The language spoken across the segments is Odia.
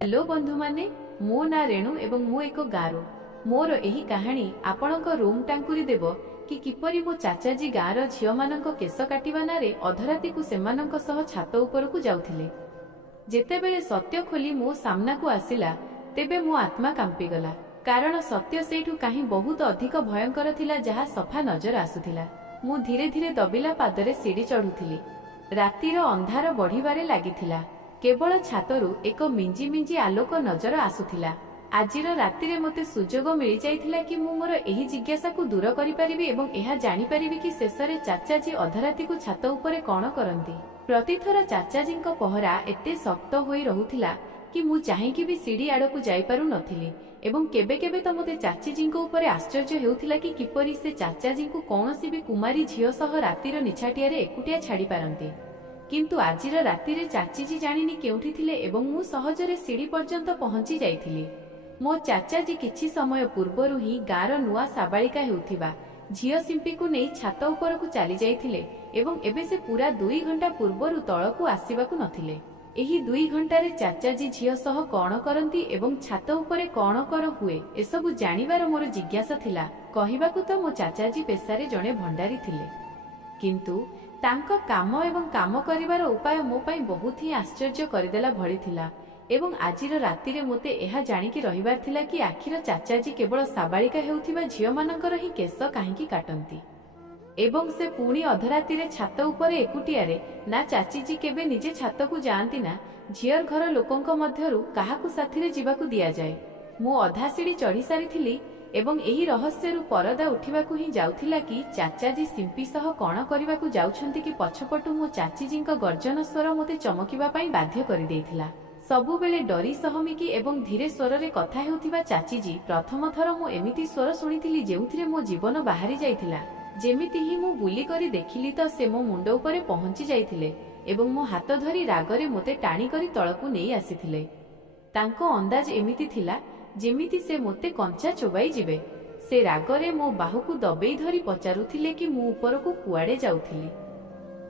हेलो बंधु माने मो ना रेणु एवं मु एक गारो मोर एही कहानी आपणक रूम टांकुरी देव कि किपरि मो चाचाजी गाँर झियो मानक केस काटिबा नारे अधराती को सेमानक सह छात उपरकू जाउथिले। जेतेबेले सत्य खोली मो सामना को आसिला तेबे मो आत्मा कांपीगला, कारण सत्य सेठू कहीं बहुत अधिक भयंकर थिला जहा सफा नजर आसुथिला। मु धीरे धीरे दबिला पादरे सीढ़ी चढ़ुथिली। रातिर अंधार बढ़िबारे लागिथिला। केवल छातरू एक मिंजी मिंजी आलोक नजर आसुथिला। आजिर रातिरे मते सुजोग मिली जाइथिला कि मु मोर एही जिज्ञासा को दूर करि परिबि एवं एहा जानि परिबि कि शेषरे चाचाजी अधराती को छात उपरे कोन करंती। प्रतिथर चाचाजींको पहरा एते शक्त होई रहुथिला कि मु चाहिकी भी सीढ़ी आड़कू जाई पारु नथिली एवं केबे केबे तो मते चाचीजींको उपरे आश्चर्य हेउथिला कि किपरि से चाचाजींको कोनोसी भी कुमारी झियो सह रातिर निछाटियारे एकुटिया छाड़ी पारंती। किंतु आजिर रातिरे चाचीजी जानिनी केउठी थिले एवं मु सहजरे सीढ़ी पर्यंत पहुंची जाइथिली। मो चाचाजी किछि समय पूर्वरु ही गाँर नुआ साबालिका हेउथिबा झियो सिंपी को नहीं छात उपरकू चली जाइथिले एवं एबे से पूरा 2 घंटा पूर्वरु तळकू आसीबाकू नथिले। एही 2 घंटारे चाचाजी झियो सह कोन करंती एवं छात उपरे कोन कर हुए एसबु जानिबार मोर जिज्ञासा थिला। कहिबाकू तो मो चाचाजी पेशारे जणे भंडारी थिले, किंतु तांको काम एवं काम करिवार उपाय मो पई बहुत ही आश्चर्य करदेला भली थिला। एवं आजिर रातिरे मोते एहा जानिकी रहिबार थिला कि आखिर चाचाजी केवल साबालिका हेउथिबा झियो मानकर ही केस काहींकी काटंती एवं से पुणी अधरातिरे छात उपरे एकुटियारे ना चाचीजी केबे निजे छात को जाआंती ना झियर घर लोकंक मध्यरु काहाकू साथिरे जीवाकू दिया जाए। मु अधा सीढ़ी चढ़ी सारिथिली एवं एही रहस्यरु परदा उठिबाकू ही जाउथिला कि चाचाजी सिंपी सह कोन करिबाकू जाउछंती कि पछपटू मो चाचीजींक गर्जन स्वर मोते चमकिबा पई बाध्य करि देइथिला। सबुबेले डरी सहमिकी एवं धीरे स्वर रे कथा हेउथिबा चाचीजी प्रथम थर मो एमिति स्वर सुनिथिली जेउथिरे मो जीवन बाहरी जाइथिला। जेमिति ही मु बुली करी देखिली तो से मो मुंड उपरे पहुंची जाइथिले एवं मो हाथ धरी रागरे मोते टाणी करी तळकू नेई आसीथिले। तांको अंदाज एमिति थिला जेमिति से मोते कंचा चोबाई जिवे। से रागरे मो बाहुकू दबेई धरी पचारुथिले कि मु उपरकू कुआडे जाउथिली।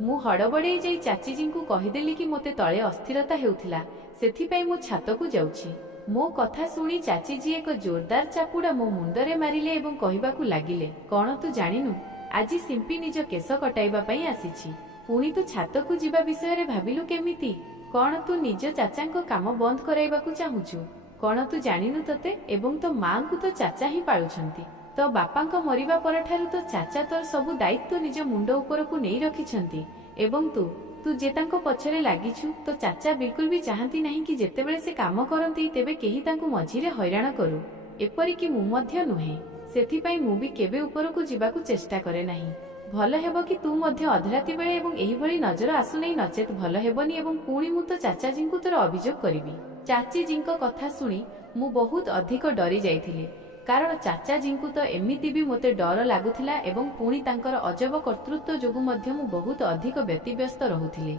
मु हड़बड़े जाई चाचीजींकू कहिदेली कि मोते तळे अस्थिरता हेउथिला, सेथिपाई मु छातकू जाउछि। मो कथा सुनी चाचीजी एक जोरदार चापुड़ा मो मुंडरे मारिले एवं कहिबाकू लागिले, कोन तू जानिनु आजी सिंपी निज केस कटाइबा पई आसीछि, पुणी तू छातकू जीवा विषय रे भाबिलु केमिति? कोन तू निज चाचांको काम बंद कराइबाकू चाहुछु? कोन तू जानिनु तते एवं तो मां को तो चाचा ही पाळुछंती। तो बापांको मरिबा परठारु तो चाचा तोर सबु दायित्व निज मुंड उपरकू नेई रखिछंती एवं तू जे तांको पछरे लागिछु तो चाचा बिल्कुल भी चाहंती नहीं कि जेतेबेले से काम करंती तेबे केही तांको मझिरे हैरान करू। एपरि कि मु मध्य नुहे, सेथिपाई मु भी केबे उपरकू जीवाकू चेष्टा करे नाही। भल हेबो कि तू मध्य अधराती बेले एवं एही भली नजर आसु नहीं, नचेत भल हेबनी एवं पुणी मु तो चाचाजींकू तोर अभियोग करिबी। चाचीजींको कथा सुनी मु बहुत अधिक डरी जाइथिली, कारण चाचाजींकू तो एमिति भी मोते डर लागुथिला एवं पुणी तांकर अजब कर्तृत्व जोगु मध्य मु बहुत अधिक व्यतिव्यस्त रहुथिली।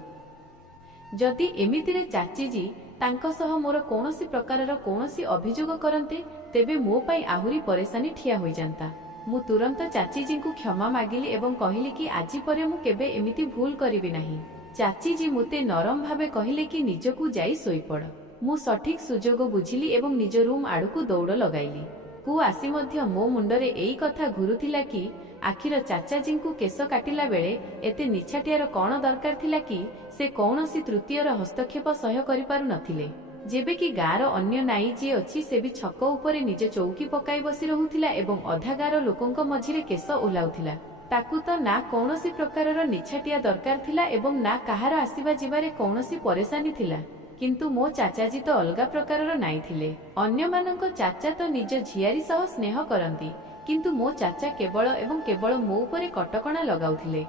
जदि एमितिरे चाचीजी तांको सह मोर कोनोसी प्रकारर कोनोसी अभियोग करन्ते तेबे मो पई आहुरी परेशानी ठिया होई जानता। मु तुरंत चाचीजींकू क्षमा मागिली एवं कहिली कि आजी परे मु केबे एमिति भूल करिबि नाही। चाचीजी मोते नरम भावे कहिले कि निजकू जाई सोईपड़। मु सठिक सुजोग बुझिली एवं निज रूम आड़कू दौड़ लगाइली। कु आसी मध्य मो मुंडरे एई कथा घुरुथिला कि आखिर चाचाजींकू केस काटिला बेले एते निछाटियार कोन दरकार थिला कि से कौनसी तृतीयर हस्तक्षेप सह्य करि पारु नथिले। जेबे कि गाँर अन्य नाई जी अछि से भी छक उपरे निज चौकी पकाई बसी रहुथिला एवं अधा गाँर लोकंक मझिरे केस ओलाउथिला। ताकू तो ना कौनसी प्रकारर निछाटिया दरकार थिला एवं ना काहार आसीबा जिबारे कौनसी परेशानी थिला। किंतु मो चाचाजी तो अलगा प्रकारर नाई थिले। अन्य मानक चाचा तो निज झियारी सह स्नेह करंती, किंतु मो चाचा केवल एवं केवल मो उपरे कटकणा लगाउथिले।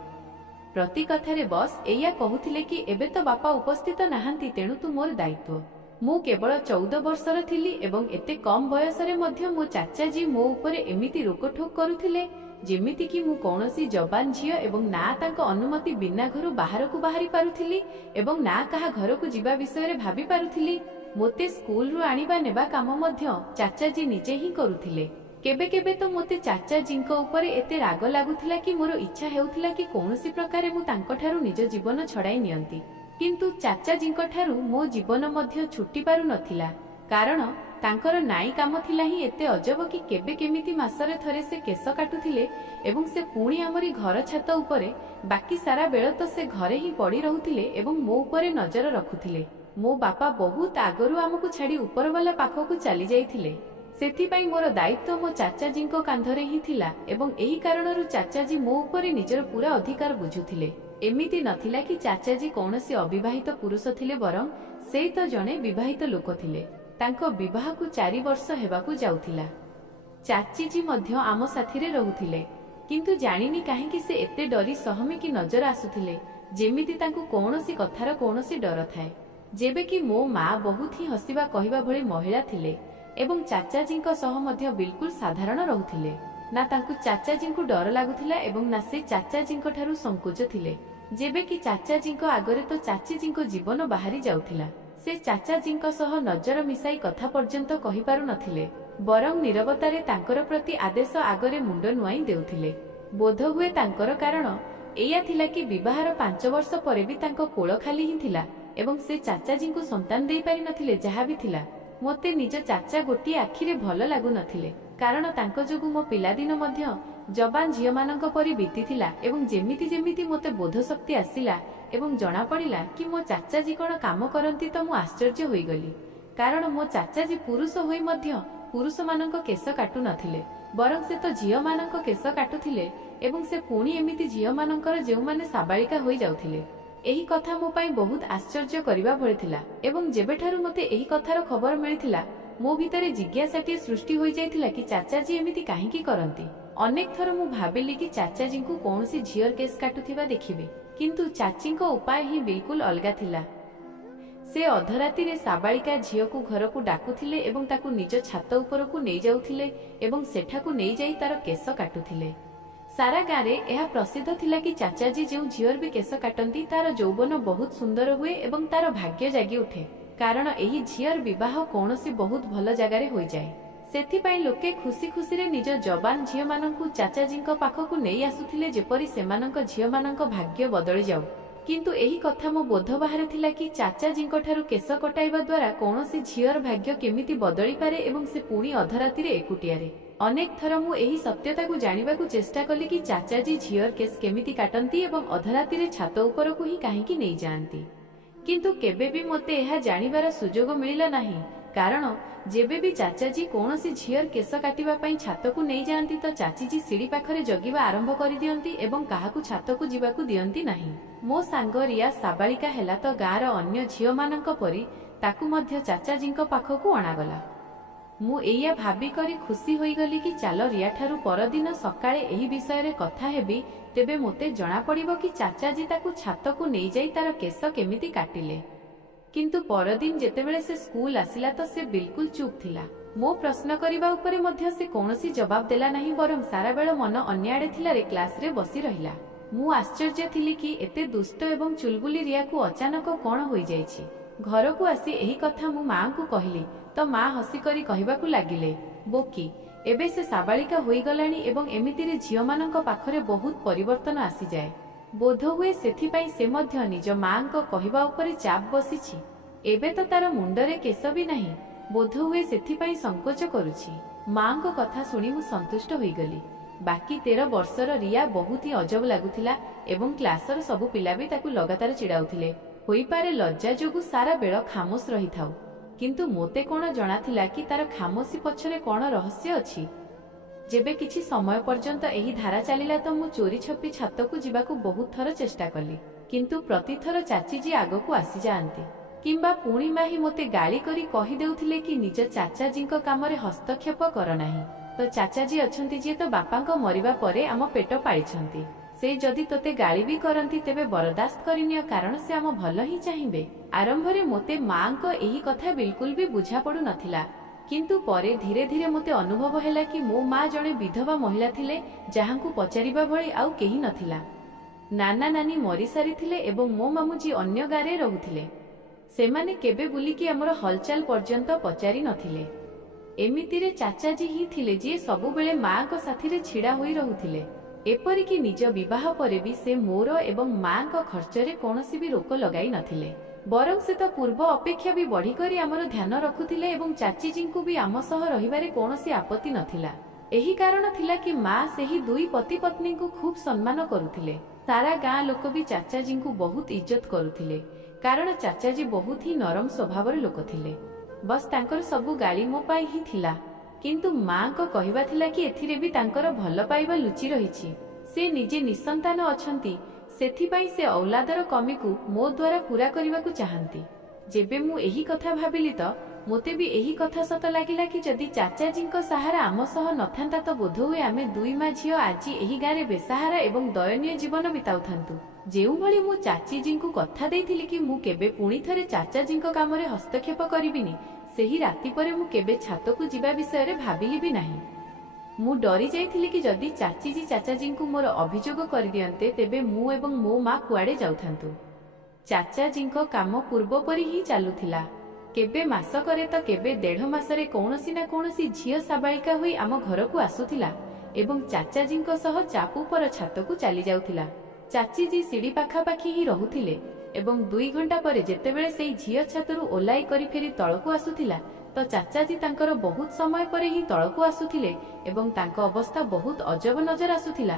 प्रति कथारे बस एया कहुथिले कि एबे तो बापा उपस्थित नाहांती, तेणु तू मोर दायित्व। मु केवल 14 वर्षर थिली एवं एते कम बयसरे मध्य मो चाचाजी मो उपरे एमिति रोकठोक करुथिले जेमिति कि मु कौनसी जबान झियो एवं ना तांको अनुमति बिना घरु बाहरकू बाहरी पारुथिली एवं ना काहा घरकू जीवा विषय रे भाबी पारुथिली। मोते स्कूल रु आनिबा नेबा काम मध्य चाचाजी निजे ही करुथिले। केबे केबे तो मोते चाचाजींको उपरे एते राग लागुथिला कि मोर इच्छा हेउथिला कि कौनसी प्रकारे मु तांको ठारू निज जीवन छड़ाई नियंती, किंतु चाचाजींको ठारू मो जीवन मध्य छुटी पारु नथिला। କାରଣ ତାଙ୍କର ନାଇଁ କାମ ଥିଲା ହିଁ ଏତେ ଅଜବ କି କେବେ କେମିତି ମାସରେ ଥରେ ସେ କେଶ କାଟୁଥିଲେ ଏବଂ ସେ ପୁଣି ଆମରି ଘର ଛାତ ଉପରେ, ବାକି ସାରା ବେଳ ତ ସେ ଘରେ ହିଁ ପଡ଼ି ରହୁଥିଲେ ଏବଂ ମୋ ଉପରେ ନଜର ରଖୁଥିଲେ। ମୋ ବାପା ବହୁତ ଆଗରୁ ଆମକୁ ଛାଡ଼ି ଉପରବାଲା ପାଖକୁ ଚାଲି ଯାଇଥିଲେ। ସେଥିପାଇଁ ମୋର ଦାୟିତ୍ୱ ମୋ ଚାଚାଜୀଙ୍କ କାନ୍ଧରେ ହିଁ ଥିଲା ଏବଂ ଏହି କାରଣରୁ ଚାଚାଜୀ ମୋ ଉପରେ ନିଜର ପୁରା ଅଧିକାର ବୁଝୁଥିଲେ। ଏମିତି ନଥିଲା କି ଚାଚାଜୀ କୌଣସି ଅବିବାହିତ ପୁରୁଷ ଥିଲେ, ବରଂ ସେ ତ ଜଣେ ବିବାହିତ ଲୋକ ଥିଲେ। ତାଙ୍କ ବିବାହକୁ 4 ବର୍ଷ ହେବାକୁ ଯାଉଥିଲା। ଚାଚିଜୀ ମଧ୍ୟ ଆମ ସାଥିରେ ରହୁଥିଲେ, କିନ୍ତୁ ଜାଣିନି କାହିଁକି ସେ ଏତେ ଡରି ସହମିକି ନଜର ଆସୁଥିଲେ, ଯେମିତି ତାଙ୍କୁ କୌଣସି କଥାର କୌଣସି ଡର ଥାଏ। ଯେବେ କି ମୋ ମା ବହୁତ ହିଁ ହସିବା କହିବା ଭଳି ମହିଳା ଥିଲେ ଏବଂ ଚାଚାଜୀଙ୍କ ସହ ମଧ୍ୟ ବିଲକୁଲ ସାଧାରଣ ରହୁଥିଲେ। ନା ତାଙ୍କୁ ଚାଚାଜୀଙ୍କୁ ଡର ଲାଗୁଥିଲା ଏବଂ ନା ସେ ଚାଚାଜୀଙ୍କ ଠାରୁ ସଂକୋଚ ଥିଲେ। ଯେବେ କି ଚାଚାଜୀଙ୍କ ଆଗରେ ତ ଚାଚିଜୀଙ୍କ ଜୀବନ ବାହାରି ଯାଉଥିଲା। ସେ ଚାଚାଜୀଙ୍କ ସହ ନଜର ମିଶାଇ କଥା ପର୍ଯ୍ୟନ୍ତ କହିପାରୁ ନଥିଲେ, ବରଂ ନୀରବତାରେ ତାଙ୍କର ପ୍ରତି ଆଦେଶ ଆଗରେ ମୁଣ୍ଡ ନୁଆଇଁ ଦେଉଥିଲେ। ବୋଧହୁଏ ତାଙ୍କର କାରଣ ଏଇଆ ଥିଲା କି ବିବାହର 5 ବର୍ଷ ପରେ ବି ତାଙ୍କ କୋଳ ଖାଲି ହିଁ ଥିଲା ଏବଂ ସେ ଚାଚାଜୀଙ୍କୁ ସନ୍ତାନ ଦେଇପାରି ନଥିଲେ। ଯାହା ବି ଥିଲା, ମୋତେ ନିଜ ଚାଚା ଗୋଟିଏ ଆଖିରେ ଭଲ ଲାଗୁନଥିଲେ, କାରଣ ତାଙ୍କ ଯୋଗୁଁ ମୋ ପିଲାଦିନ ମଧ୍ୟ ଯବାନ ଝିଅମାନଙ୍କ ପରି ବିତିଥିଲା ଏବଂ ଯେମିତି ଯେମିତି ମୋତେ ବୋଧଶକ୍ତି ଆସିଲା ଏବଂ ଜଣାପଡ଼ିଲା କି ମୋ ଚାଚାଜୀ କ'ଣ କାମ କରନ୍ତି, ତ ମୁଁ ଆଶ୍ଚର୍ଯ୍ୟ ହୋଇଗଲି। କାରଣ ମୋ ଚାଚାଜୀ ପୁରୁଷ ହୋଇ ମଧ୍ୟ ପୁରୁଷମାନଙ୍କ କେଶ କାଟୁ ନଥିଲେ, ବରଂ ସେ ତ ଝିଅମାନଙ୍କ କେଶ କାଟୁଥିଲେ ଏବଂ ସେ ପୁଣି ଏମିତି ଝିଅମାନଙ୍କର ଯେଉଁମାନେ ସାବାଳିକା ହୋଇଯାଉଥିଲେ। ଏହି କଥା ମୋ ପାଇଁ ବହୁତ ଆଶ୍ଚର୍ଯ୍ୟ କରିବା ଭଳି ଥିଲା ଏବଂ ଯେବେଠାରୁ ମୋତେ ଏହି କଥାର ଖବର ମିଳିଥିଲା, ମୋ ଭିତରେ ଜିଜ୍ଞାସାଟିଏ ସୃଷ୍ଟି ହୋଇଯାଇଥିଲା କି ଚାଚାଜୀ ଏମିତି କାହିଁକି କରନ୍ତି। ଅନେକ ଥର ମୁଁ ଭାବିଲି କି ଚାଚାଜୀଙ୍କୁ କୌଣସି ଝିଅର କେଶ କାଟୁଥିବା ଦେଖିବି, କିନ୍ତୁ ଚାଚୀଙ୍କ ଉପାୟ ହିଁ ବିଲକୁଲ ଅଲଗା ଥିଲା। ସେ ଅଧରାତିରେ ସାବାଳିକା ଝିଅକୁ ଘରକୁ ଡାକୁଥିଲେ ଏବଂ ତାକୁ ନିଜ ଛାତ ଉପରକୁ ନେଇଯାଉଥିଲେ ଏବଂ ସେଠାକୁ ନେଇଯାଇ ତାର କେଶ କାଟୁଥିଲେ। ସାରା ଗାଁରେ ଏହା ପ୍ରସିଦ୍ଧ ଥିଲା କି ଚାଚାଜୀ ଯେଉଁ ଝିଅର ବି କେଶ କାଟନ୍ତି ତାର ଯୌବନ ବହୁତ ସୁନ୍ଦର ହୁଏ ଏବଂ ତାର ଭାଗ୍ୟ ଜାଗି ଉଠେ, କାରଣ ଏହି ଝିଅର ବିବାହ କୌଣସି ବହୁତ ଭଲ ଜାଗାରେ ହୋଇଯାଏ। ସେଥିପାଇଁ ଲୋକେ ଖୁସି ଖୁସିରେ ନିଜ ଯବାନ ଝିଅମାନଙ୍କୁ ଚାଚାଜୀଙ୍କ ପାଖକୁ ନେଇ ଆସୁଥିଲେ, ଯେପରି ସେମାନଙ୍କ ଝିଅମାନଙ୍କ ଭାଗ୍ୟ ବଦଳି ଯାଉ। କିନ୍ତୁ ଏହି କଥା ମୋ ବୋଧ ବାହାରେ ଥିଲା କି ଚାଚାଜୀଙ୍କ ଠାରୁ କେଶ କଟାଇବା ଦ୍ୱାରା କୌଣସି ଝିଅର ଭାଗ୍ୟ କେମିତି ବଦଳିପାରେ ଏବଂ ସେ ପୁଣି ଅଧରାତିରେ ଏକୁଟିଆରେ। ଅନେକ ଥର ମୁଁ ଏହି ସତ୍ୟତାକୁ ଜାଣିବାକୁ ଚେଷ୍ଟା କଲି କି ଚାଚାଜୀ ଝିଅର କେଶ କେମିତି କାଟନ୍ତି ଏବଂ ଅଧରାତିରେ ଛାତ ଉପରକୁ ହିଁ କାହିଁକି ନେଇଯାଆନ୍ତି, କିନ୍ତୁ କେବେ ବି ମୋତେ ଏହା ଜାଣିବାର ସୁଯୋଗ ମିଳିଲା ନାହିଁ। କାରଣ ଯେବେ ବି ଚାଚାଜୀ କୌଣସି ଝିଅର କେଶ କାଟିବା ପାଇଁ ଛାତକୁ ନେଇଯାଆନ୍ତି, ତ ଚାଚିଜୀ ସିଡ଼ି ପାଖରେ ଜଗିବା ଆରମ୍ଭ କରିଦିଅନ୍ତି ଏବଂ କାହାକୁ ଛାତକୁ ଯିବାକୁ ଦିଅନ୍ତି ନାହିଁ। ମୋ ସାଙ୍ଗ ରିୟା ସାବାଳିକା ହେଲା ତ ଗାଁର ଅନ୍ୟ ଝିଅମାନଙ୍କ ପରି ତାକୁ ମଧ୍ୟ ଚାଚାଜୀଙ୍କ ପାଖକୁ ଅଣାଗଲା। ମୁଁ ଏଇଆ ଭାବିକରି ଖୁସି ହୋଇଗଲି କି ଚାଲ ରିୟାଠାରୁ ପରଦିନ ସକାଳେ ଏହି ବିଷୟରେ କଥା ହେବି, ତେବେ ମୋତେ ଜଣାପଡ଼ିବ କି ଚାଚାଜୀ ତାକୁ ଛାତକୁ ନେଇଯାଇ ତାର କେଶ କେମିତି କାଟିଲେ। କିନ୍ତୁ ପରଦିନ ଯେତେବେଳେ ସେ ସ୍କୁଲ ଆସିଲା ତ ସେ ବିଲକୁଲ ଚୁପ୍ ଥିଲା। ମୋ ପ୍ରଶ୍ନ କରିବା ଉପରେ ମଧ୍ୟ ସେ କୌଣସି ଜବାବ ଦେଲା ନାହିଁ, ବରଂ ସାରାବେଳ ମନ ଅନ୍ୟଆଡ଼େ ଥିଲାରେ କ୍ଲାସରେ ବସି ରହିଲା। ମୁଁ ଆଶ୍ଚର୍ଯ୍ୟ ଥିଲି କି ଏତେ ଦୁଷ୍ଟ ଏବଂ ଚୁଲବୁଲି ରିୟାକୁ ଅଚାନକ କ'ଣ ହୋଇଯାଇଛି। ଘରକୁ ଆସି ଏହି କଥା ମୁଁ ମାଆଙ୍କୁ କହିଲି ତ ମା ହସିକରି କହିବାକୁ ଲାଗିଲେ, ବୋକି, ଏବେ ସେ ସାବାଳିକା ହୋଇଗଲାଣି ଏବଂ ଏମିତିରେ ଝିଅମାନଙ୍କ ପାଖରେ ବହୁତ ପରିବର୍ତ୍ତନ ଆସିଯାଏ। ବୋଧହୁଏ ସେଥିପାଇଁ ସେ ମଧ୍ୟ ନିଜ ମାଆଙ୍କ କହିବା ଉପରେ ଚାପ ବସିଛି। ଏବେ ତ ତାର ମୁଣ୍ଡରେ କେଶ ବି ନାହିଁ, ବୋଧହୁଏ ସେଥିପାଇଁ ସଂକୋଚ କରୁଛି। ମାଆଙ୍କ କଥା ଶୁଣି ମୁଁ ସନ୍ତୁଷ୍ଟ ହୋଇଗଲି। ବାକି 13 ବର୍ଷର ରିୟା ବହୁତ ହିଁ ଅଜବ ଲାଗୁଥିଲା ଏବଂ କ୍ଲାସର ସବୁ ପିଲା ବି ତାକୁ ଲଗାତାର ଚିଡ଼ାଉଥିଲେ। ହୋଇପାରେ ଲଜ୍ଜା ଯୋଗୁଁ ସାରା ବେଳ ଖାମୋଶ ରହିଥାଉ, କିନ୍ତୁ ମୋତେ କ'ଣ ଜଣାଥିଲା କି ତାର ଖାମୋଶୀ ପଛରେ କ'ଣ ରହସ୍ୟ ଅଛି। ଯେବେ କିଛି ସମୟ ପର୍ଯ୍ୟନ୍ତ ଏହି ଧାରା ଚାଲିଲା ତ ମୁଁ ଚୋରି ଛପି ଛାତକୁ ଯିବାକୁ ବହୁତ ଥର ଚେଷ୍ଟା କଲି, କିନ୍ତୁ ପ୍ରତିଥର ଚାଚିଜୀ ଆଗକୁ ଆସିଯାଆନ୍ତି କିମ୍ବା ପୁଣି ମାହି ମୋତେ ଗାଳି କରି କହିଦେଉଥିଲେ କି ନିଜ ଚାଚାଜୀଙ୍କ କାମରେ ହସ୍ତକ୍ଷେପ କର ନାହିଁ। ତ ଚାଚାଜୀ ଅଛନ୍ତି ଯିଏ ତ ବାପାଙ୍କ ମରିବା ପରେ ଆମ ପେଟ ପାଳିଛନ୍ତି, ସେ ଯଦି ତୋତେ ଗାଳି ବି କରନ୍ତି ତେବେ ବରଦାସ୍ତ କରିନିଅ, କାରଣ ସେ ଆମ ଭଲ ହିଁ ଚାହିଁବେ। ଆରମ୍ଭରେ ମୋତେ ମାଆଙ୍କ ଏହି କଥା ବିଲକୁଲ ବି ବୁଝା ପଡୁନଥିଲା, କିନ୍ତୁ ପରେ ଧୀରେ ଧୀରେ ମୋତେ ଅନୁଭବ ହେଲା କି ମୋ ମା ଜଣେ ବିଧବା ମହିଳା ଥିଲେ ଯାହାଙ୍କୁ ପଚାରିବା ଭଳି ଆଉ କେହି ନଥିଲା। ନାନା ନାନୀ ମରିସାରିଥିଲେ ଏବଂ ମୋ ମାମୁଁଜୀ ଅନ୍ୟ ଗାଁରେ ରହୁଥିଲେ। ସେମାନେ କେବେ ବୁଲିକି ଆମର ହଲଚାଲ ପର୍ଯ୍ୟନ୍ତ ପଚାରି ନଥିଲେ। ଏମିତିରେ ଚାଚାଜୀ ହିଁ ଥିଲେ ଯିଏ ସବୁବେଳେ ମାଆଙ୍କ ସାଥିରେ ଛିଡ଼ା ହୋଇ ରହୁଥିଲେ। ଏପରିକି ନିଜ ବିବାହ ପରେ ବି ସେ ମୋର ଏବଂ ମାଆଙ୍କ ଖର୍ଚ୍ଚରେ କୌଣସି ବି ରୋକ ଲଗାଇ ନଥିଲେ। ବରଂ ସେ ତ ପୂର୍ବ ଅପେକ୍ଷା ବି ବଢ଼ିକରି ଆମର ଧ୍ୟାନ ରଖୁଥିଲେ ଏବଂ ଚାଚିଜୀଙ୍କୁ ବି ଆମ ସହ ରହିବାରେ କୌଣସି ଆପତ୍ତି ନଥିଲା। ଏହି କାରଣ ଥିଲା କି ମା ସେହି ଦୁଇ ପତି ପତ୍ନୀଙ୍କୁ ଖୁବ୍ ସମ୍ମାନ କରୁଥିଲେ। ସାରା ଗାଁ ଲୋକ ବି ଚାଚାଜୀଙ୍କୁ ବହୁତ ଇଜ୍ଜତ କରୁଥିଲେ, କାରଣ ଚାଚାଜୀ ବହୁତ ହିଁ ନରମ ସ୍ୱଭାବର ଲୋକ ଥିଲେ। ବସ୍ ତାଙ୍କର ସବୁ ଗାଳି ମୋ ପାଇଁ ହିଁ ଥିଲା। କିନ୍ତୁ ମାଙ୍କ କହିବା ଥିଲା କି ଏଥିରେ ବି ତାଙ୍କର ଭଲ ପାଇବା ଲୁଚି ରହିଛି। ସେ ନିଜେ ନିଃସନ୍ତାନ ଅଛନ୍ତି, ସେଥିପାଇଁ ସେ ଔଲାଦର କମିକୁ ମୋ ଦ୍ୱାରା ପୂରା କରିବାକୁ ଚାହାନ୍ତି। ଯେବେ ମୁଁ ଏହି କଥା ଭାବିଲି ତ ମୋତେ ବି ଏହି କଥା ସତ ଲାଗିଲା କି ଯଦି ଚାଚାଜୀଙ୍କ ସାହାରା ଆମ ସହ ନଥାନ୍ତା ତ ବୋଧହୁଏ ଆମେ ଦୁଇ ମା ଝିଅ ଆଜି ଏହି ଗାଁରେ ବେସାହାରା ଏବଂ ଦୟନୀୟ ଜୀବନ ବିତାଉଥାନ୍ତୁ। ଯେଉଁଭଳି ମୁଁ ଚାଚିଜୀଙ୍କୁ କଥା ଦେଇଥିଲି କି ମୁଁ କେବେ ପୁଣି ଥରେ ଚାଚାଜୀଙ୍କ କାମରେ ହସ୍ତକ୍ଷେପ କରିବିନି, ସେହି ରାତି ପରେ ମୁଁ କେବେ ଛାତକୁ ଯିବା ବିଷୟରେ ଭାବିଲି ବି ନାହିଁ। ମୁଁ ଡରି ଯାଇଥିଲି କି ଯଦି ଚାଚିଜୀ ଚାଚାଜୀଙ୍କୁ ମୋର ଅଭିଯୋଗ କରିଦିଅନ୍ତେ ତେବେ ମୁଁ ଏବଂ ମୋ ମା କୁଆଡ଼େ ଯାଉଥାନ୍ତୁ। ଚାଚାଜୀଙ୍କ କାମ ପୂର୍ବ ପରି ହିଁ ଚାଲୁଥିଲା। କେବେ ମାସକରେ ତ କେବେ 1.5 ମାସରେ କୌଣସି ନା କୌଣସି ଝିଅ ସାବାଳିକା ହୋଇ ଆମ ଘରକୁ ଆସୁଥିଲା ଏବଂ ଚାଚାଜୀଙ୍କ ସହ ଚାପୁପର ଛାତକୁ ଚାଲି ଯାଉଥିଲା। ଚାଚିଜୀ ସିଡ଼ି ପାଖାପାଖି ହିଁ ରହୁଥିଲେ ଏବଂ 2 ଘଣ୍ଟା ପରେ ଯେତେବେଳେ ସେହି ଝିଅ ଛାତରୁ ଓହ୍ଲାଇ କରି ଫେରି ତଳକୁ ଆସୁଥିଲା ତ ଚାଚାଜୀ ତାଙ୍କର ବହୁତ ସମୟ ପରେ ହିଁ ତଳକୁ ଆସୁଥିଲେ ଏବଂ ତାଙ୍କ ଅବସ୍ଥା ବହୁତ ଅଜବ ନଜର ଆସୁଥିଲା।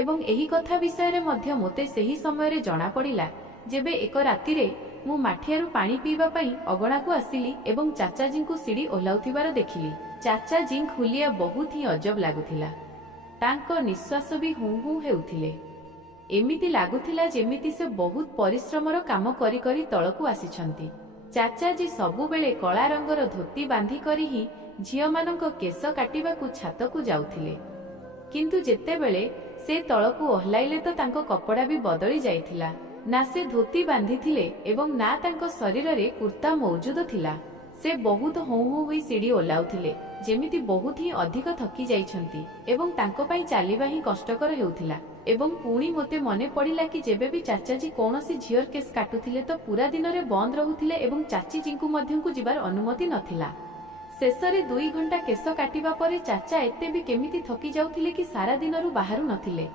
ଏବଂ ଏହି କଥା ବିଷୟରେ ମଧ୍ୟ ମୋତେ ସେହି ସମୟରେ ଜଣାପଡ଼ିଲା ଯେବେ ଏକ ରାତିରେ ମୁଁ ମାଠିଆରୁ ପାଣି ପିଇବା ପାଇଁ ଅଗଣାକୁ ଆସିଲି ଏବଂ ଚାଚାଜୀଙ୍କୁ ସିଡ଼ି ଓହ୍ଲାଉଥିବାର ଦେଖିଲି। ଚାଚାଜୀଙ୍କ ହୁଲିଆ ବହୁତ ହିଁ ଅଜବ ଲାଗୁଥିଲା। ତାଙ୍କ ନିଶ୍ୱାସ ବି ହୁଁ ହୁଁ ହେଉଥିଲେ। ଏମିତି ଲାଗୁଥିଲା ଯେମିତି ସେ ବହୁତ ପରିଶ୍ରମର କାମ କରି କରି ତଳକୁ ଆସିଛନ୍ତି। ଚାଚାଜୀ ସବୁବେଳେ କଳା ରଙ୍ଗର ଧୋତି ବାନ୍ଧି କରି ହିଁ ଝିଅମାନଙ୍କ କେଶ କାଟିବାକୁ ଛାତକୁ ଯାଉଥିଲେ। କିନ୍ତୁ ଯେତେବେଳେ ସେ ତଳକୁ ଓହ୍ଲାଇଲେ ତ ତାଙ୍କ କପଡ଼ା ବି ବଦଳି ଯାଇଥିଲା। ନା ସେ ଧୋତି ବାନ୍ଧିଥିଲେ ଏବଂ ନା ତାଙ୍କ ଶରୀରରେ କୁର୍ତ୍ତା ମୌଜୁଦ ଥିଲା। ସେ ବହୁତ ହୋ ହୋ ହୋଇ ସିଡ଼ି ଓହ୍ଲାଉଥିଲେ, ଯେମିତି ବହୁତ ହିଁ ଅଧିକ ଥକି ଯାଇଛନ୍ତି ଏବଂ ତାଙ୍କ ପାଇଁ ଚାଲିବା ହିଁ କଷ୍ଟକର ହେଉଥିଲା। ଏବଂ ପୁଣି ମୋତେ ମନେ ପଡ଼ିଲା କି ଯେବେ ବି ଚାଚାଜୀ କୌଣସି ଝିଅର କେସ୍ କାଟୁଥିଲେ ତ ପୁରା ଦିନରେ ବନ୍ଦ ରହୁଥିଲେ ଏବଂ ଚାଚିଜୀଙ୍କୁ ମଧ୍ୟକୁ ଯିବାର ଅନୁମତି ନଥିଲା। ଶେଷରେ 2 ଘଣ୍ଟା କେଶ କାଟିବା ପରେ ଚାଚା ଏତେ ବି କେମିତି ଥକି ଯାଉଥିଲେ କି ସାରା ଦିନରୁ ବାହାରୁ ନଥିଲେ।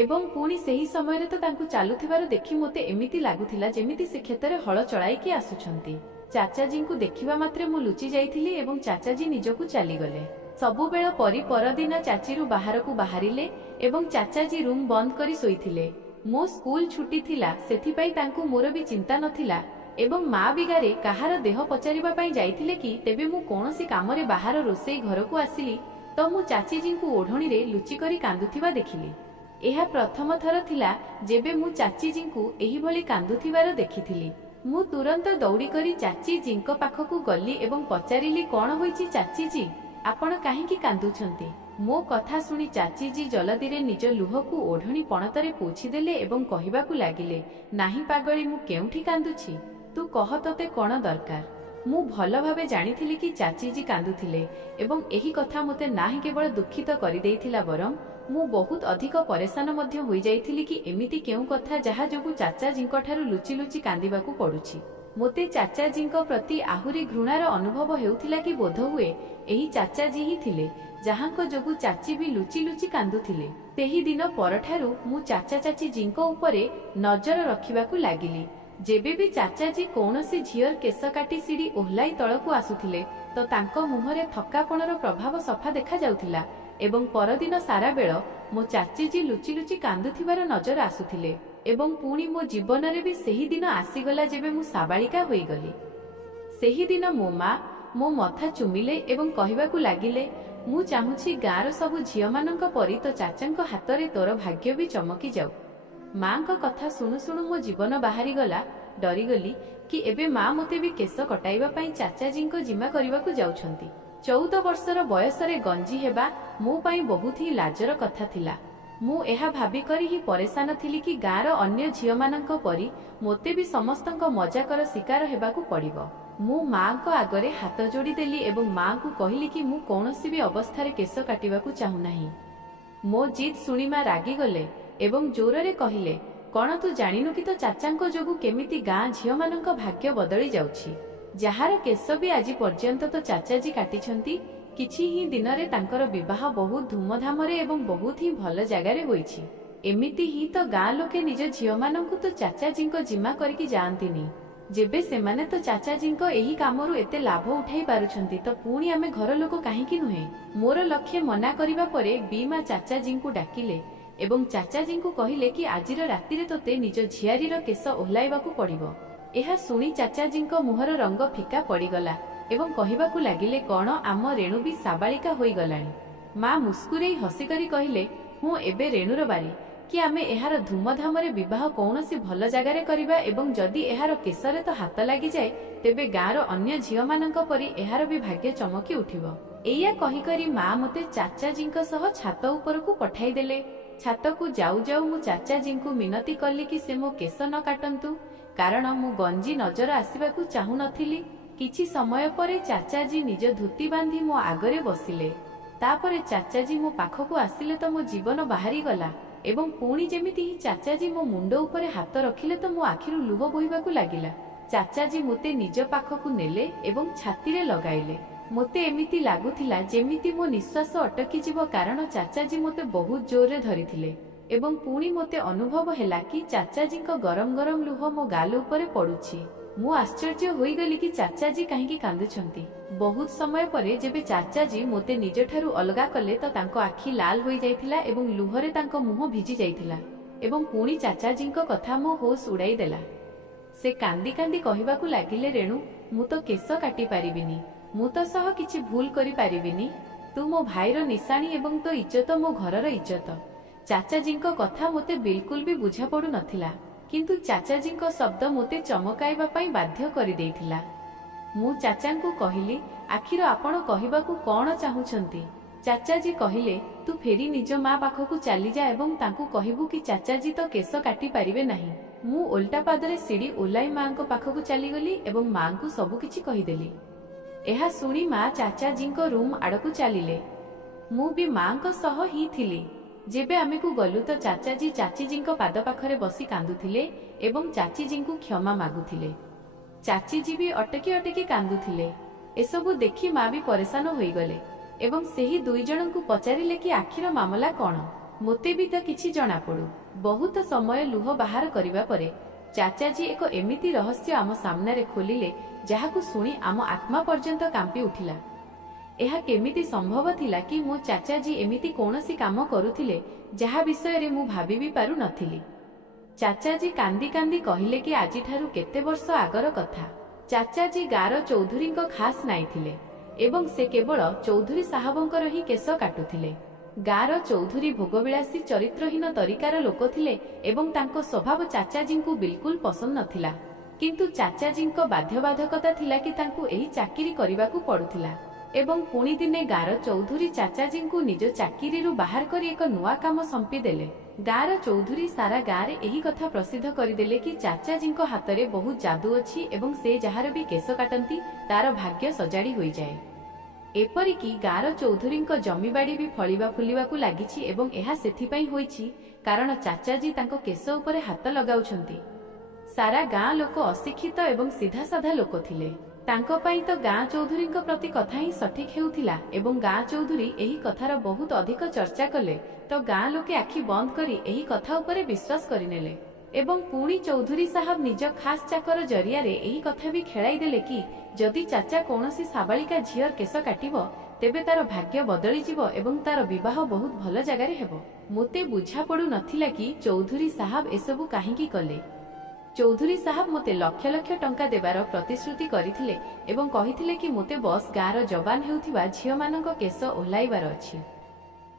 ଏବଂ ପୁଣି ସେହି ସମୟରେ ତ ତାଙ୍କୁ ଚାଲୁଥିବାର ଦେଖି ମୋତେ ଏମିତି ଲାଗୁଥିଲା ଯେମିତି ସେ କ୍ଷେତରେ ହଳ ଚଳାଇକି ଆସୁଛନ୍ତି। ଚାଚାଜୀଙ୍କୁ ଦେଖିବା ମାତ୍ରେ ମୁଁ ଲୁଚି ଯାଇଥିଲି ଏବଂ ଚାଚାଜୀ ନିଜକୁ ଚାଲିଗଲେ। ସବୁବେଳ ପରି ପରଦିନ ଚାଚିରୁ ବାହାରକୁ ବାହାରିଲେ ଏବଂ ଚାଚାଜୀ ରୁମ୍ ବନ୍ଦ କରି ଶୋଇଥିଲେ। ମୋ ସ୍କୁଲ ଛୁଟି ଥିଲା, ସେଥିପାଇଁ ତାଙ୍କୁ ମୋର ବି ଚିନ୍ତା ନଥିଲା ଏବଂ ମା ବିଗାରେ କାହାର ଦେହ ପଚାରିବା ପାଇଁ ଯାଇଥିଲେ କି ତେବେ ମୁଁ କୌଣସି କାମରେ ବାହାର ରୋଷେଇ ଘରକୁ ଆସିଲି ତ ମୁଁ ଚାଚିଜୀଙ୍କୁ ଓଢ଼ଣୀରେ ଲୁଚିକରି କାନ୍ଦୁଥିବା ଦେଖିଲି। ଏହା ପ୍ରଥମ ଥର ଥିଲା ଯେବେ ମୁଁ ଚାଚିଜୀଙ୍କୁ ଏହିଭଳି କାନ୍ଦୁଥିବାର ଦେଖିଥିଲି। ମୁଁ ତୁରନ୍ତ ଦୌଡ଼ିକରି ଚାଚିଜୀଙ୍କ ପାଖକୁ ଗଲି ଏବଂ ପଚାରିଲି, କ'ଣ ହୋଇଛି ଚାଚିଜୀ, ଆପଣ କାହିଁକି କାନ୍ଦୁଛନ୍ତି? ମୋ କଥା ଶୁଣି ଚାଚିଜୀ ଜଲଦିରେ ନିଜ ଲୁହକୁ ଓଢ଼ଣୀ ପଣତରେ ପୋଛିଦେଲେ ଏବଂ କହିବାକୁ ଲାଗିଲେ, ନାହିଁ ପାଗଳୀ, ମୁଁ କେଉଁଠି କାନ୍ଦୁଛି? ତୁ କହ, ତୋତେ କ'ଣ ଦରକାର? ମୁଁ ଭଲ ଭାବେ ଜାଣିଥିଲି କି ଚାଚିଜୀ କାନ୍ଦୁଥିଲେ ଏବଂ ଏହି କଥା ମୋତେ ନାହିଁ କେବଳ ଦୁଃଖିତ କରିଦେଇଥିଲା ବରଂ ମୁଁ ବହୁତ ଅଧିକ ପରେଶାନ ମଧ୍ୟ ହୋଇଯାଇଥିଲି କି ଏମିତି କେଉଁ କଥା ଯାହା ଯୋଗୁଁ ଚାଚାଜୀଙ୍କ ଠାରୁ ଲୁଚି ଲୁଚି କାନ୍ଦିବାକୁ ପଡ଼ୁଛି। ମୋତେ ଚାଚାଜୀଙ୍କ ପ୍ରତି ଆହୁରି ଘୃଣାର ଅନୁଭବ ହେଉଥିଲା କି ବୋଧହୁଏ ଏହି ଚାଚାଜୀ ହିଁ ଥିଲେ ଯାହାଙ୍କ ଯୋଗୁଁ ଚାଚୀ ବି ଲୁଚି ଲୁଚି କାନ୍ଦୁଥିଲେ। ସେହି ଦିନ ପରଠାରୁ ମୁଁ ଚାଚା ଚାଚିଜୀଙ୍କ ଉପରେ ନଜର ରଖିବାକୁ ଲାଗିଲି। ଯେବେ ବି ଚାଚାଜୀ କୌଣସି ଝିଅର କେଶ କାଟି ସିଡ଼ି ଓହ୍ଲାଇ ତଳକୁ ଆସୁଥିଲେ ତ ତାଙ୍କ ମୁହଁରେ ଥକାପଣର ପ୍ରଭାବ ସଫା ଦେଖାଯାଉଥିଲା ଏବଂ ପରଦିନ ସାରା ବେଳ ମୋ ଚାଚିଜୀ ଲୁଚି ଲୁଚି କାନ୍ଦୁଥିବାର ନଜର ଆସୁଥିଲେ। ଏବଂ ପୁଣି ମୋ ଜୀବନରେ ବି ସେହି ଦିନ ଆସିଗଲା ଯେବେ ମୁଁ ସାବାଳିକା ହୋଇଗଲି। ସେହିଦିନ ମୋ ମା ମୋ ମଥା ଚୁମିଲେ ଏବଂ କହିବାକୁ ଲାଗିଲେ, ମୁଁ ଚାହୁଁଛି ଗାଁର ସବୁ ଝିଅମାନଙ୍କ ପରି ତ ଚାଚାଙ୍କ ହାତରେ ତୋର ଭାଗ୍ୟ ବି ଚମକି ଯାଉ। ମାଙ୍କ କଥା ଶୁଣୁ ଶୁଣୁ ମୋ ଜୀବନ ବାହାରିଗଲା। ଡରିଗଲି କି ଏବେ ମା ମୋତେ ବି କେଶ କଟାଇବା ପାଇଁ ଚାଚାଜୀଙ୍କ ଜିମା କରିବାକୁ ଯାଉଛନ୍ତି। 14 ବର୍ଷର ବୟସରେ ଗଞ୍ଜି ହେବା ମୋ ପାଇଁ ବହୁତ ହିଁ ଲାଜର କଥା ଥିଲା। ମୁଁ ଏହା ଭାବିକରି ହିଁ ପରେଶାନ ଥିଲି କି ଗାଁର ଅନ୍ୟ ଝିଅମାନଙ୍କ ପରି ମୋତେ ବି ସମସ୍ତଙ୍କ ମଜାକର ଶିକାର ହେବାକୁ ପଡ଼ିବ। ମୁଁ ମାଙ୍କ ଆଗରେ ହାତ ଯୋଡ଼ିଦେଲି ଏବଂ ମାଙ୍କୁ କହିଲି କି ମୁଁ କୌଣସି ବି ଅବସ୍ଥାରେ କେଶ କାଟିବାକୁ ଚାହୁଁନାହିଁ। ମୋ ଜିଦ୍ ଶୁଣି ମା ରାଗିଗଲେ ଏବଂ ଜୋରରେ କହିଲେ, କ'ଣ ତୁ ଜାଣିନୁ କି ତୋ ଚାଚାଙ୍କ ଯୋଗୁଁ କେମିତି ଗାଁ ଝିଅମାନଙ୍କ ଭାଗ୍ୟ ବଦଳି ଯାଉଛି? ଯାହାର କେଶ ବି ଆଜି ପର୍ଯ୍ୟନ୍ତ ତ ଚାଚାଜୀ କାଟିଛନ୍ତି, କିଛି ହିଁ ଦିନରେ ତାଙ୍କର ବିବାହ ବହୁତ ଧୁମଧାମରେ ଏବଂ ବହୁତ ହିଁ ଭଲ ଜାଗାରେ ହୋଇଛି। ଏମିତି ହିଁ ତ ଗାଁ ଲୋକେ ନିଜ ଝିଅମାନଙ୍କୁ ତ ଚାଚାଜୀଙ୍କ ଜିମା କରିକି ଯାଆନ୍ତିନି। जेबे सेमाने तो चाचाजींको एही कामरू एते लाभ उठाई पारुछंती तो पुणी आमे घर लोक काहींकी नुहे। मोर लक्ष्य मना करिबा परे बीमा चाचाजींको डाकिले एवं चाचाजींको कहिले कि आजिर रातिरे तोते निज झियारीर केस ओह्लाइबाकू पड़िबो। एहा सुनी चाचाजींको मुहर रंग फिका पड़ीगला एवं कहिबाकू लागिले कौन आम रेणु भी साबालिका होई गलानी। माँ मुस्कुरेई हसिकरी कहिले हूँ एबे रेणुर बारी कि आमे एहार धूमधाम रे विवाह कौनसी भल जगारे करिबा एवं जदि एहार केसरे तो हाथ लागि जाए तेबे गाँर अन्य झियो मानक परी एहार भी भाग्य चमकी उठिबो। एया कहि करी माँ मते चाचाजींको सह छात उपरकू पठाई देले। छात को जाऊ जाऊ मु चाचाजींको मिनती कली कि से मो केस न काटंतु कारण मु गंजी नजर आसिबाकू चाहू नथिली। किछि समय परे चाचाजी निज धोती बांधी मो आगरे बसिले। तापरे चाचाजी मो पाखकू आसिले तो मो जीवन बाहरी गला एवं पुणी जेमिति ही चाचाजी मो मुंड उपरे हाथ रखिले तो मो आखिरु लुह बोहिबाकू लागिला। चाचाजी मोते निज पाखकू नेले एवं छातीरे लगाइले। मोते एमिति लागुथिला जेमिति मो निश्वास अटकी जीव कारण चाचाजी मोते बहुत जोरे धरिथिले एवं पुणी मोते अनुभव हेला कि चाचाजींको गरम गरम लुह मो गाल उपरे पड़ुछि। मु आश्चर्य होई गली कि चाचाजी काहेकि कांदुछंती। बहुत समय परे जेबे चाचाजी मोते निज ठारू अलगा कले तो तांको आखि लाल होई जाइथिला एवं लुहरे तांको मुह भिजी जाइथिला एवं पुणी चाचाजींको कथा मो होश उड़ाई देला। से कांदी कांदी कहिबाकू लागिले रेणु मु तो केस काटी पारिबिनी, मु तो सह किछि भूल करि पारिबिनी। तू मो भाईर निशाणी एवं तो इज्जत मो घरर इज्जत। चाचाजींको कथा मोते बिल्कुल भी बुझा पड़ु नथिला किंतु चाचाजींको शब्द मोते चमकाइबा पई बाध्य करि देइथिला। मु चाचांकू कहिली आखिर आपण कहिबाकू कोन चाहुछंती। चाचाजी कहिले तू फेरी निज माँ पाखकू चली जा एवं तांकू कहिबू कि चाचाजी तो केस काटी पारिबे नाही। मु ओल्टा पादरे सीढ़ी ओलाई माँ को पाखकू चली गली एवं माँ को सबु किछि कहिदेली। एहा सुनी माँ चाचाजींको रूम आड़कू चलिले। मु भी माँ को सह ही थिली। जेबे आमे को गलु तो चाचाजी चाचीजींको पाद पाखरे बसी कांदुथिले एवं चाचीजींको क्षमा मागुथिले। चाचीजी भी अटकी अटकी कांदुथिले। एसबु देखि माँ भी परेशान होई गले एवं सेही दुई जनंकु पचारिले कि आखिर मामला कौन। मोते भी तो किछि जଣା पड़ू। बहुत समय लुह बाहर करिबा परे चाचाजी एक एमिति रहस्य आम सामने खोलिले जहाकू सुनी आम आत्मा पर्यंत कांपी उठिला। एहा केमिति संभव थिला कि मो चाचाजी एमिति कोनसी काम करुथिले जहा विषय रे मु भाबी भी पारु नथिली। चाचाजी कांदी कांदी कहिले कि आजि ठारू केते वर्ष आगर कथा। चाचाजी गार चौधुरींको खास नाई थिले एवं से केवल चौधुरी साहबंकर ही केस काटुथिले। गार चौधुरी भोगविलासी चरित्रहीन तरीकार लोक थिले एवं तांको स्वभाव चाचाजींकू बिल्कुल पसंद नथिला किंतु चाचाजींको बाध्यबाधकता थिला कि तांकू एही चाकिरी करिबाकू पडुथिला एवं पुणी दिने गार चौधुरी चाचाजींकू निज चाकिरीरू बाहर करी एक नुआ काम संपी देले। गार चौधुरी सारा गाँव रे एही कथा प्रसिद्ध करिदेले कि चाचाजींको हातरे बहुत जादू अछि एवं से जहार भी केस काटंती तार भाग्य सजाड़ी होई जाए। एपरिकी गाँर चौधुरींको जमीबाड़ी भी फलिबा फुलिबाकू लागिछि एवं एहा सेथिपई होईछि कारण चाचाजी तांको केस उपरे हाथ लगाउछंती। सारा गाँ लोक अशिक्षित एवं सीधा साधा लोक थिले। तांको पाई तो गाँ चौधुरींको प्रति कथा ही सठिक हेउथिला एवं गाँ चौधुरी एही कथार बहुत अधिक चर्चा कले तो गाँ लोके आखि बंद करी एही कथा उपरे विश्वास करिनेले एवं पुणी चौधुरी साहब निज खास चाकर जरिया रे एही कथा भी खेलाई देले कि जदि चाचा कौनसी साबालिका झियर केस काटिबो तेबे तार भाग्य बदली जिवो एवं तार विवाह बहुत भल जगारे हेबो। मोते बुझा पड़ू नथिला कि चौधुरी साहब एसबु काहींकी कले। चौधुरी साहब मोते लक्ष लक्ष टंका देबार प्रतिश्रुति करिथिले एवं कहिथिले कि मोते बस गाँर जवान हेउथिबा झियो मानक केस ओह्लाइबार अछि।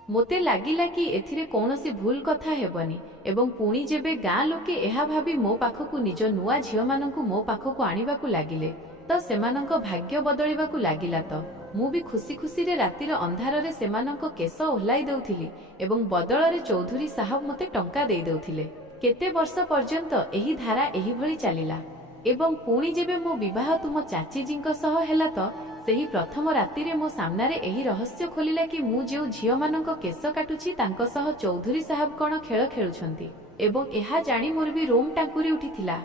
मोते लागिला कि एथिरे कौनसी भूल कथा हेबनी एवं पुणी जेबे गाँ लोके एहा भाबी मो पाखकू निज नुआ झियो मानकू मो पाखकू आनिबाकू लागिले तो सेमानंक भाग्य बदलिबाकू लागिला। तो मु भी खुशी खुशी रे रातिर अंधार रे सेमानंक केस ओह्लाई देउथिली एवं बदल रे चौधुरी साहब मोते टंका देई देउथिले। केते वर्ष पर्यंत एही धारा एही भली चलिला एवं पुणी जेबे मो विवाह तुम चाचीजींक सह हेला तो सेही प्रथम राति रे मो सामने एही रहस्य खोलिला कि मु जे झियो मानक केस काटुछि तांको सह चौधुरी साहब कोन खेल खेलुछंती एवं एहा जानी मोर भी रोम टांकुरी उठिथिला।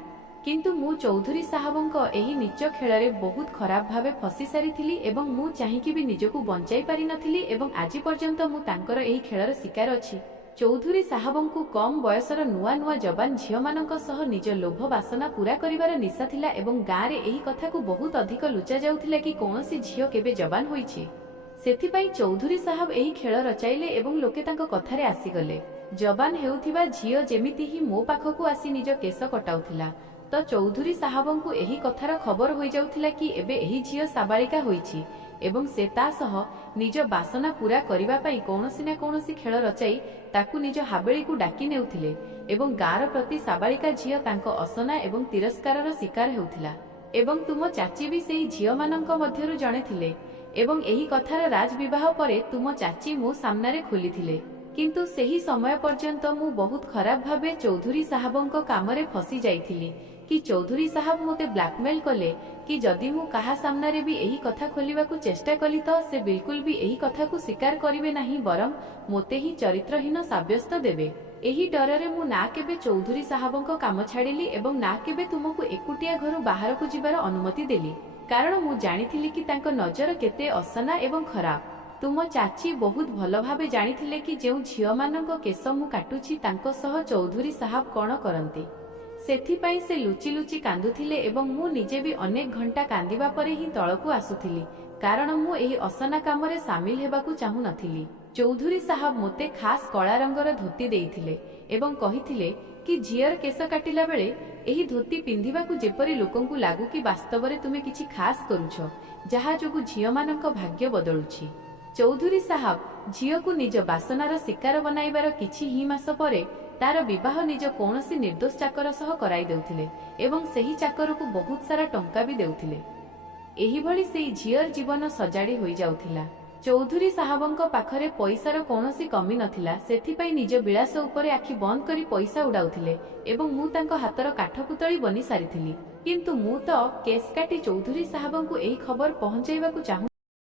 किंतु मु चौधुरी साहबंक एही नीच खेल रे बहुत खराब भावे फसी सारिथिली एवं मु चाहिकी भी निजको बंचाई पारि नथिली एवं आज पर्यंत मु तांकर एही खेलर शिकार अछि। ଚୌଧୁରୀ ସାହାବଙ୍କୁ କମ୍ ବୟସର ନୂଆ ନୂଆ ଯବାନ ଝିଅମାନଙ୍କ ସହ ନିଜ ଲୋଭ ବାସନା ପୂରା କରିବାର ନିଶା ଥିଲା ଏବଂ ଗାଁରେ ଏହି କଥାକୁ ବହୁତ ଅଧିକ ଲୁଚା ଯାଉଥିଲା କି କୌଣସି ଝିଅ କେବେ ଯବାନ ହୋଇଛି। ସେଥିପାଇଁ ଚୌଧୁରୀ ସାହାବ ଏହି ଖେଳ ରଚାଇଲେ ଏବଂ ଲୋକେ ତାଙ୍କ କଥାରେ ଆସିଗଲେ। ଯବାନ ହେଉଥିବା ଝିଅ ଯେମିତି ହିଁ ମୋ ପାଖକୁ ଆସି ନିଜ କେଶ କଟାଉଥିଲା ତ ଚୌଧୁରୀ ସାହାବଙ୍କୁ ଏହି କଥାର ଖବର ହୋଇଯାଉଥିଲା କି ଏବେ ଏହି ଝିଅ ସାବାଳିକା ହୋଇଛି ଏବଂ ସେ ତା ସହ ନିଜ ବାସନା ପୂରା କରିବା ପାଇଁ କୌଣସି ନା କୌଣସି ଖେଳ ରଚାଇ ତାକୁ ନିଜ ହାବେଳିକୁ ଡାକି ନେଉଥିଲେ ଏବଂ ଗାଁର ପ୍ରତି ସାବାଳିକା ଝିଅ ତାଙ୍କ ଅସନା ଏବଂ ତିରସ୍କାରର ଶିକାର ହେଉଥିଲା। ଏବଂ ତୁମ ଚାଚୀ ବି ସେହି ଝିଅମାନଙ୍କ ମଧ୍ୟରୁ ଜଣେ ଥିଲେ ଏବଂ ଏହି କଥାର ରାଜ ବିବାହ ପରେ ତୁମ ଚାଚୀ ମୋ ସାମ୍ନାରେ ଖୋଲିଥିଲେ। କିନ୍ତୁ ସେହି ସମୟ ପର୍ଯ୍ୟନ୍ତ ମୁଁ ବହୁତ ଖରାପ ଭାବେ ଚୌଧୁରୀ ସାହାବଙ୍କ କାମରେ ଫସି ଯାଇଥିଲି କି ଚୌଧୁରୀ ସାହାବ ମୋତେ ବ୍ଲାକମେଲ କଲେ କି ଯଦି ମୁଁ କାହା ସାମ୍ନାରେ ବି ଏହି କଥା ଖୋଲିବାକୁ ଚେଷ୍ଟା କଲି ତ ସେ ବିଲକୁଲ ବି ଏହି କଥାକୁ ସ୍ୱୀକାର କରିବେ ନାହିଁ ବରଂ ମୋତେ ହିଁ ଚରିତ୍ରହୀନ ସାବ୍ୟସ୍ତ ଦେବେ। ଏହି ଡରରେ ମୁଁ ନା କେବେ ଚୌଧୁରୀ ସାହାବଙ୍କ କାମ ଛାଡ଼ିଲି ଏବଂ ନା କେବେ ତୁମକୁ ଏକୁଟିଆ ଘରୁ ବାହାରକୁ ଯିବାର ଅନୁମତି ଦେଲି କାରଣ ମୁଁ ଜାଣିଥିଲି କି ତାଙ୍କ ନଜର କେତେ ଅସନା ଏବଂ ଖରାପ। ତୁମ ଚାଚୀ ବହୁତ ଭଲ ଭାବେ ଜାଣିଥିଲେ କି ଯେଉଁ ଝିଅମାନଙ୍କ କେଶ ମୁଁ କାଟୁଛି ତାଙ୍କ ସହ ଚୌଧୁରୀ ସାହାବ କ'ଣ କରନ୍ତି। ସେଥିପାଇଁ ସେ ଲୁଚି ଲୁଚି କାନ୍ଦୁଥିଲେ ଏବଂ ମୁଁ ନିଜେ ବି ଅନେକ ଘଣ୍ଟା କାନ୍ଦିବା ପରେ ହିଁ ତଳକୁ ଆସୁଥିଲି କାରଣ ମୁଁ ଏହି ଅସନା କାମରେ ସାମିଲ ହେବାକୁ ଚାହୁଁନଥିଲି। ଚୌଧୁରୀ ସାହାବ ମୋତେ ଖାସ୍ କଳା ରଙ୍ଗର ଧୋତି ଦେଇଥିଲେ ଏବଂ କହିଥିଲେ କି ଝିଅର କେଶ କାଟିଲା ବେଳେ ଏହି ଧୋତି ପିନ୍ଧିବାକୁ ଯେପରି ଲୋକଙ୍କୁ ଲାଗୁ କି ବାସ୍ତବରେ ତୁମେ କିଛି ଖାସ୍ କରୁଛ ଯାହା ଯୋଗୁଁ ଝିଅମାନଙ୍କ ଭାଗ୍ୟ ବଦଳୁଛି। ଚୌଧୁରୀ ସାହାବ ଝିଅକୁ ନିଜ ବାସନାର ଶିକାର ବନାଇବାର କିଛି ହିଁ ମାସ ପରେ ତାର ବିବାହ ନିଜ କୌଣସି ନିର୍ଦ୍ଦୋଷ ଚାକର ସହ କରାଇ ଦେଉଥିଲେ ଏବଂ ସେହି ଚାକରକୁ ବହୁତ ସାରା ଟଙ୍କା ବି ଦେଉଥିଲେ। ଏହିଭଳି ସେହି ଝିଅର ଜୀବନ ସଜାଡ଼ି ହୋଇଯାଉଥିଲା। ଚୌଧୁରୀ ସାହାବଙ୍କ ପାଖରେ ପଇସାର କୌଣସି କମି ନଥିଲା ସେଥିପାଇଁ ନିଜ ବିଳାସ ଉପରେ ଆଖି ବନ୍ଦ କରି ପଇସା ଉଡାଉଥିଲେ ଏବଂ ମୁଁ ତାଙ୍କ ହାତର କାଠପୁତଳି ବନି ସାରିଥିଲି। କିନ୍ତୁ ମୁଁ ତ କେସ୍ କାଟି ଚୌଧୁରୀ ସାହାବଙ୍କୁ ଏହି ଖବର ପହଞ୍ଚାଇବାକୁ ଚାହୁଁ